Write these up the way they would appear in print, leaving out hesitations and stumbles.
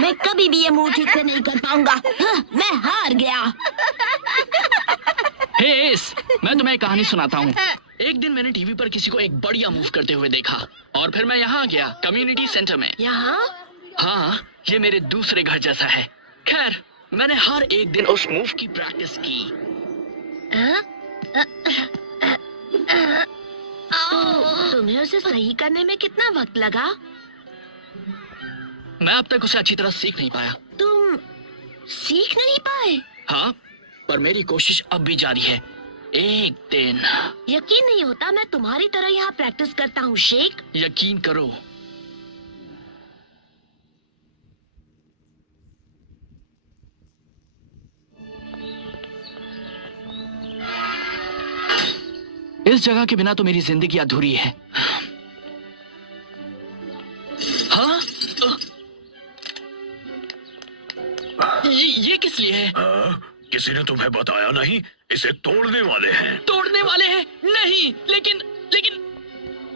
मैं कभी भी ये मूव ठीक से नहीं कर पाऊंगा। मैं हार गया। हे एस, मैं तुम्हें एक कहानी सुनाता हूँ। एक दिन मैंने टीवी पर किसी को एक बढ़िया मूव करते हुए देखा और फिर मैं यहाँ आ गया, कम्युनिटी सेंटर में। यहाँ? हाँ, ये मेरे दूसरे घर जैसा है। खैर, मैंने हर एक दिन उस मूव की प्रैक्टिस की। तो तुम्हें उसे सही करने में कितना वक्त लगा? मैं अब तक उसे अच्छी तरह सीख नहीं पाया। तुम सीख नहीं पाए? हाँ, पर मेरी कोशिश अब भी जारी है। एक दिन। यकीन नहीं होता मैं तुम्हारी तरह यहाँ प्रैक्टिस करता हूँ शेख। यकीन करो। इस जगह के बिना तो मेरी जिंदगी अधूरी है। हाँ? ये किस लिए है? किसी ने तुम्हें बताया नहीं? इसे तोड़ने वाले हैं। तोड़ने वाले हैं? नहीं, लेकिन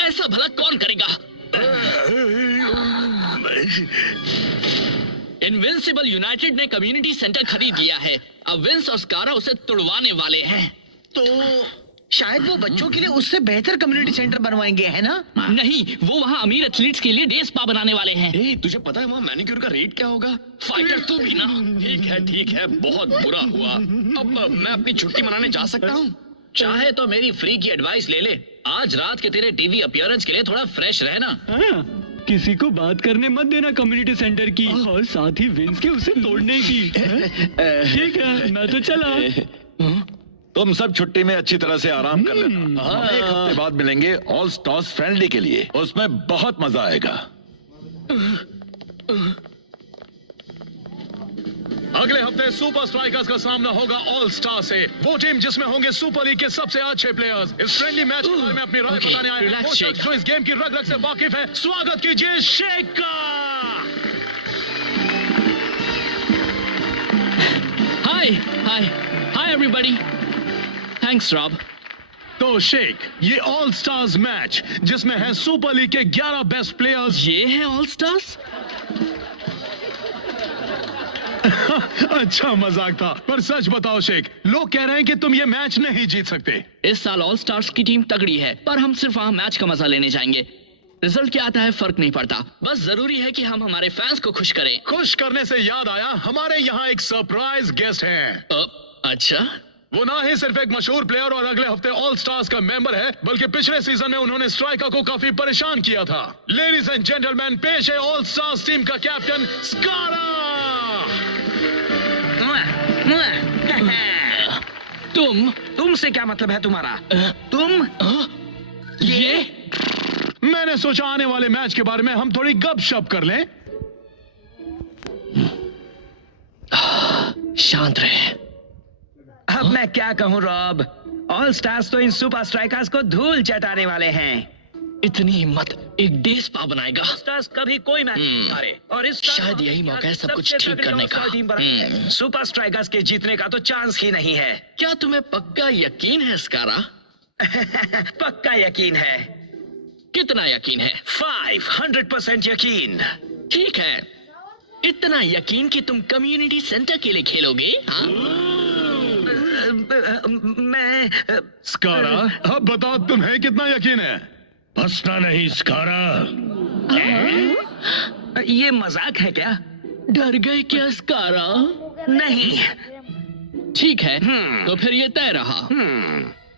ऐसा भला कौन करेगा? इनविंसिबल यूनाइटेड ने कम्युनिटी सेंटर खरीद लिया है। अब विंस और स्कारा उसे तुड़वाने वाले हैं। तो शायद वो बच्चों के लिए उससे बेहतर कम्युनिटी सेंटर बनवाएंगे, है ना? नहीं, वो वहाँ अमीर एथलीट्स के लिए डे स्पा बनाने वाले हैं। ए, तुझे पता है वहाँ मैनिक्योर का रेट क्या होगा? फाइटर तू भी ना। ठीक है, बहुत बुरा हुआ। अब मैं अपनी छुट्टी मनाने जा सकता हूँ? चाहे तो मेरी फ्री की एडवाइस ले ले। आज रात के तेरे टीवी अपीयरेंस के लिए थोड़ा फ्रेश रहना। किसी को बात करने मत देना कम्युनिटी सेंटर की और साथ ही विंस के उसे तोड़ने की। ठीक है, मैं तो चला। तुम सब छुट्टी में अच्छी तरह से आराम कर लेना। हम एक हफ्ते बाद मिलेंगे ऑल स्टार्स फ्रेंडली के लिए। उसमें बहुत मजा आएगा। अगले हफ्ते सुपर स्ट्राइकर्स का सामना होगा ऑल स्टार से, वो टीम जिसमें होंगे सुपर लीग के सबसे अच्छे प्लेयर्स। इस फ्रेंडली मैच के बारे में अपनी राय बताने आए हैं वो शख्स जो इस गेम की रग रग से वाकिफ है। स्वागत कीजिए शेख का। Hi everybody. Thanks Rob. तो शेख, ये ऑल स्टार्स मैच जिसमें है सुपर लीग के 11 बेस्ट प्लेयर्स। ये है ऑल स्टार्स? अच्छा मजाक था, पर सच बताओ शेख, लोग कह रहे हैं कि तुम ये मैच नहीं जीत सकते। इस साल ऑल स्टार्स की टीम तगड़ी है, पर हम सिर्फ वहाँ मैच का मजा लेने जाएंगे। रिजल्ट क्या आता है फर्क नहीं पड़ता, बस जरूरी है कि हम हमारे फैंस को खुश करें। खुश करने से याद आया, हमारे यहाँ एक सरप्राइज गेस्ट हैं। अच्छा? वो ना ही सिर्फ एक मशहूर प्लेयर और अगले हफ्ते ऑल स्टार्स का मेंबर है, बल्कि पिछले सीजन में उन्होंने स्ट्राइकर को काफी परेशान किया था। लेडीज एंड जेंटलमैन, पेश है ऑल स्टार्स टीम का कैप्टन स्कारा। तुमसे क्या मतलब है तुम्हारा? तुम ये मैंने सोचा आने वाले मैच के बारे में हम थोड़ी गपशप कर लें। शांत रहे। अब मैं क्या कहूँ रॉब, ऑल स्टार्स तो इन सुपर स्ट्राइकर्स को धूल चटाने वाले हैं। इतनी हिम्मत, एक डे स्पा बनाएगा। स्टार्स कभी कोई मैच नहीं हारे और इस शायद यही मौका है सब कुछ ठीक करने का। सुपर स्ट्राइकर्स के जीतने का तो चांस ही नहीं है। क्या तुम्हें पक्का यकीन है स्कारा? पक्का यकीन है। कितना यकीन है? 500% यकीन। ठीक है, इतना यकीन कि तुम कम्युनिटी सेंटर के लिए खेलोगे? हाँ? मैं स्कारा, अब बताओ तुम्हें कितना यकीन है? हंसना नहीं स्कारा। ये मजाक है क्या? डर गए क्या स्कारा? नहीं। ठीक है, तो फिर ये तय रहा।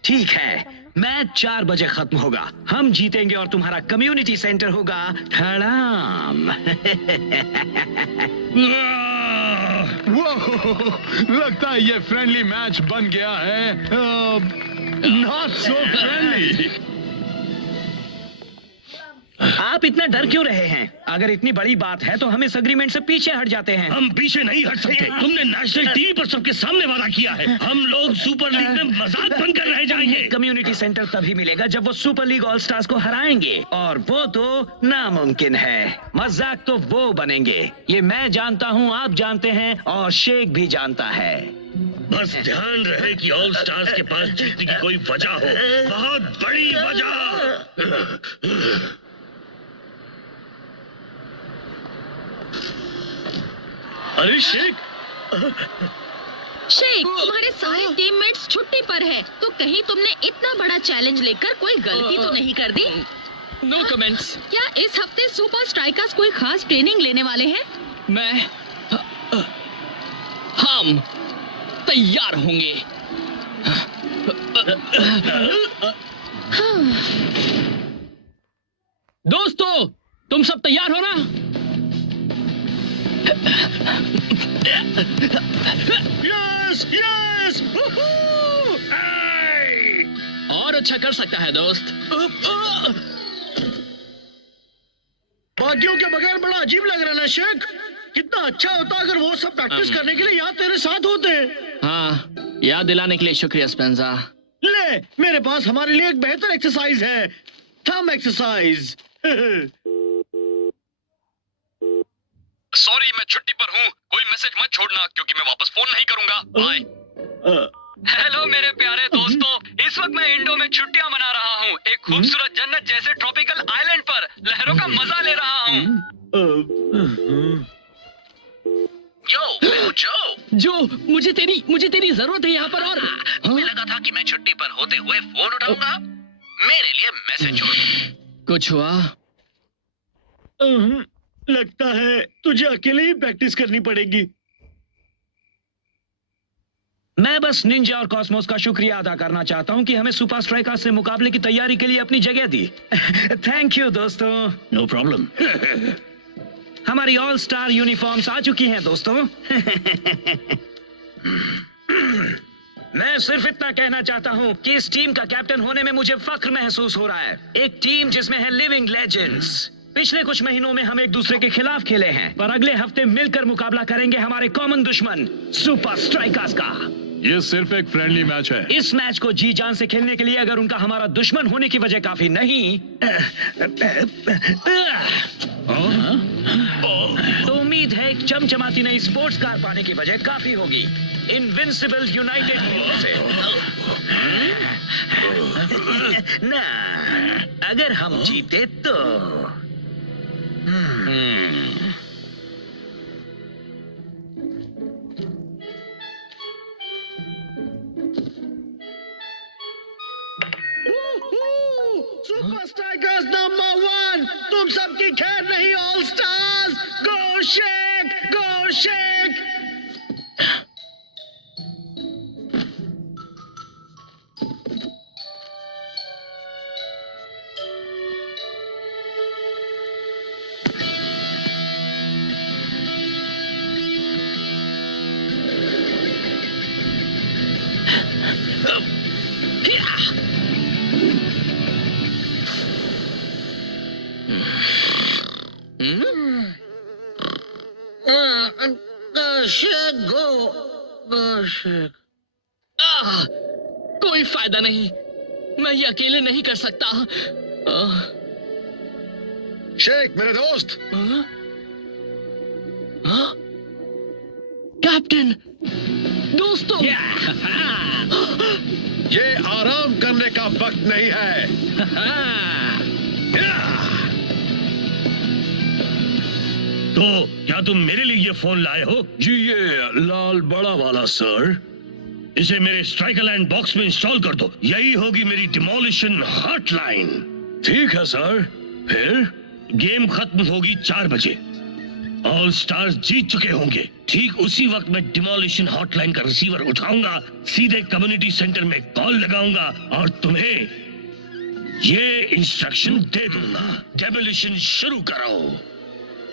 ठीक है, मैच 4 बजे खत्म होगा। हम जीतेंगे और तुम्हारा कम्युनिटी सेंटर होगा धड़ाम। लगता है ये फ्रेंडली मैच बन गया है नॉट सो फ्रेंडली। आप इतना डर क्यों रहे हैं? अगर इतनी बड़ी बात है तो हम इस अग्रीमेंट से पीछे हट जाते हैं। हम पीछे नहीं हट सकते। तुमने नेशनल टीवी पर सबके सामने वादा किया है। हम लोग सुपर लीग में मजाक बनकर रह जाएंगे। कम्युनिटी सेंटर तभी मिलेगा जब वो सुपर लीग ऑल स्टार्स को हराएंगे, और वो तो नामुमकिन है। मजाक तो वो बनेंगे, ये मैं जानता हूँ, आप जानते हैं, और शेख भी जानता है। बस ध्यान रहे कि ऑल स्टार्स के पास जीतने की कोई वजह हो, बहुत बड़ी वजह। अरे शेख, तुम्हारे सारे टीममेट्स छुट्टी पर है, तो कहीं तुमने इतना बड़ा चैलेंज लेकर कोई गलती तो नहीं कर दी? No comments. क्या इस हफ्ते सुपर स्ट्राइकर्स कोई खास ट्रेनिंग लेने वाले हैं? हम तैयार होंगे। दोस्तों, तुम सब तैयार हो ना? यस यस, और अच्छा कर सकता है दोस्त। बाकियों के बगैर बड़ा अजीब लग रहा है ना शेख। कितना अच्छा होता अगर वो सब प्रैक्टिस करने के लिए यहाँ तेरे साथ होते। हाँ, याद दिलाने के लिए शुक्रिया स्पेंजा। ले, मेरे पास हमारे लिए एक बेहतर एक्सरसाइज है, थंब एक्सरसाइज। सॉरी, मैं छुट्टी पर हूँ। कोई मैसेज मत छोड़ना क्योंकि मैं वापस फोन नहीं करूंगा। बाय। हेलो मेरे प्यारे दोस्तों, इस वक्त मैं इंडो में छुट्टियां मना रहा हूँ। एक खूबसूरत जन्नत जैसे ट्रॉपिकल आइलैंड पर लहरों का मजा ले रहा हूँ। जो मुझे तेरी जरूरत है यहाँ पर। और मुझे लगा था कि मैं छुट्टी पर होते हुए फोन उठाऊंगा। मेरे लिए मैसेज छोड़। कुछ हुआ? लगता है तुझे अकेले ही प्रैक्टिस करनी पड़ेगी। मैं बस निंजा और कॉस्मोस का शुक्रिया अदा करना चाहता हूं कि हमें सुपर स्ट्राइकर्स से मुकाबले की तैयारी के लिए अपनी जगह दी। थैंक यू दोस्तों। No problem. हमारी ऑल स्टार यूनिफॉर्म्स आ चुकी हैं दोस्तों। मैं सिर्फ इतना कहना चाहता हूं कि इस टीम का कैप्टन होने में मुझे फख्र महसूस हो रहा है। एक टीम जिसमें है लिविंग लेजेंड्स। पिछले कुछ महीनों में हम एक दूसरे के खिलाफ खेले हैं, पर अगले हफ्ते मिलकर मुकाबला करेंगे हमारे कॉमन दुश्मन सुपर स्ट्राइकर्स का। ये सिर्फ एक फ्रेंडली मैच है। इस मैच को जी जान से खेलने के लिए अगर उनका हमारा दुश्मन होने की वजह काफी नहीं तो उम्मीद है एक चमचमाती नई स्पोर्ट्स कार पाने की वजह काफी होगी। इनविंसिबल यूनाइटेड हीरो से। ना, अगर हम जीते तो सुपर स्ट्राइकर्स नंबर 1, तुम सबकी खैर नहीं ऑल स्टार्स। गो शेक, गो शेक। कोई फायदा नहीं, मैं ये अकेले नहीं कर सकता। शेख मेरे दोस्त। कैप्टन, दोस्तों। ये आराम करने का वक्त नहीं है। तो क्या तुम मेरे लिए ये फोन लाए हो? जी, ये लाल बड़ा वाला सर। इसे मेरे स्ट्राइकर लैंड बॉक्स में इंस्टॉल कर दो। यही होगी मेरी डिमोलिशन हॉटलाइन। ठीक है सर। फिर गेम खत्म होगी 4 बजे। ऑल स्टार्स जीत चुके होंगे। ठीक उसी वक्त मैं डिमोलिशन हॉटलाइन का रिसीवर उठाऊंगा, सीधे कम्युनिटी सेंटर में कॉल लगाऊंगा और तुम्हें ये इंस्ट्रक्शन दे दूंगा, डेमोलिशन शुरू करो।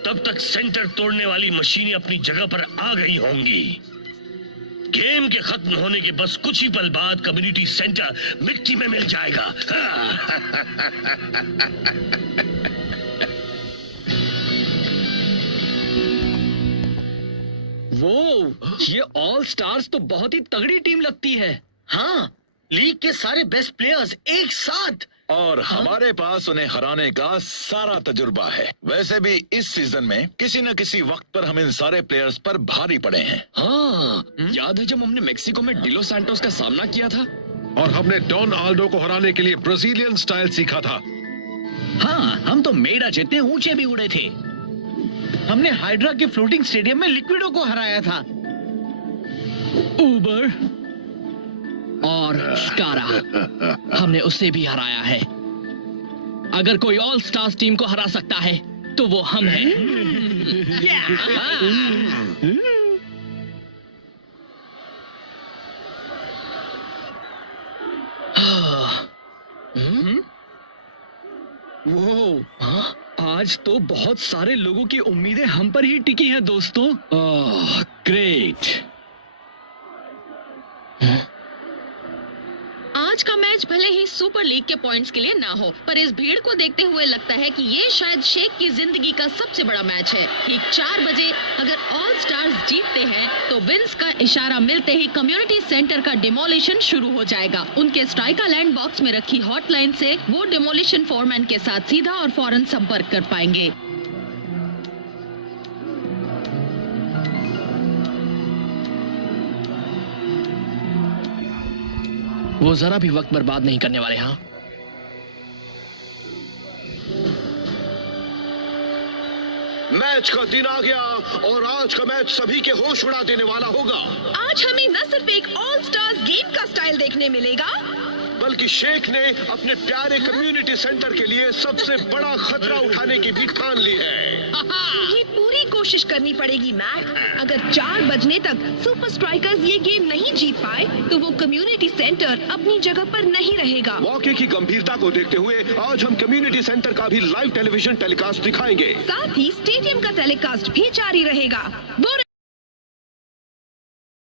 तब तक सेंटर तोड़ने वाली मशीनें अपनी जगह पर आ गई होंगी। गेम के खत्म होने के बस कुछ ही पल बाद कम्युनिटी सेंटर मिट्टी में मिल जाएगा। वो ये ऑल स्टार्स तो बहुत ही तगड़ी टीम लगती है। हाँ, लीग के सारे बेस्ट प्लेयर्स एक साथ। और हमारे पास उन्हें हराने का सारा तजुर्बा है। वैसे भी इस सीजन में किसी न किसी वक्त पर हम इन सारे प्लेयर्स पर भारी पड़े हैं। हाँ, याद है जब हमने मेक्सिको में डिलो सैंटोस का सामना किया था? और हमने डॉन आल्डो को हराने के लिए ब्राजीलियन स्टाइल सीखा था। हाँ, हम तो मेडा जितने ऊंचे भी उड़े थे। हमने हाइड्रा के फ्लोटिंग स्टेडियम में लिक्विडो को हराया था। ऊबर और स्कारा, हमने उसे भी हराया है। अगर कोई ऑल स्टार्स टीम को हरा सकता है तो वो हम हैं। वो आज तो बहुत सारे लोगों की उम्मीदें हम पर ही टिकी हैं दोस्तों। ग्रेट। आज का मैच भले ही सुपर लीग के पॉइंट्स के लिए ना हो, पर इस भीड़ को देखते हुए लगता है कि ये शायद शेख की जिंदगी का सबसे बड़ा मैच है। ठीक 4 बजे अगर ऑल स्टार्स जीतते हैं तो विंस का इशारा मिलते ही कम्युनिटी सेंटर का डिमोलिशन शुरू हो जाएगा। उनके स्ट्राइकर लैंड बॉक्स में रखी हॉटलाइन से वो डिमोलिशन फोरमैन के साथ सीधा और फौरन संपर्क कर पाएंगे। वो जरा भी वक्त बर्बाद नहीं करने वाले। हाँ, मैच का दिन आ गया और आज का मैच सभी के होश उड़ा देने वाला होगा। आज हमें न सिर्फ एक ऑल स्टार्स गेम का स्टाइल देखने मिलेगा, बल्कि शेख ने अपने प्यारे कम्युनिटी सेंटर के लिए सबसे बड़ा खतरा उठाने की भी ठान ली है। ये पूरी कोशिश करनी पड़ेगी मैक। अगर 4 बजने तक सुपर स्ट्राइकर्स ये गेम नहीं जीत पाए तो वो कम्युनिटी सेंटर अपनी जगह पर नहीं रहेगा। मौके की गंभीरता को देखते हुए आज हम कम्युनिटी सेंटर का भी लाइव टेलीविजन टेलीकास्ट दिखाएंगे। साथ ही स्टेडियम का टेलीकास्ट भी जारी रहेगा।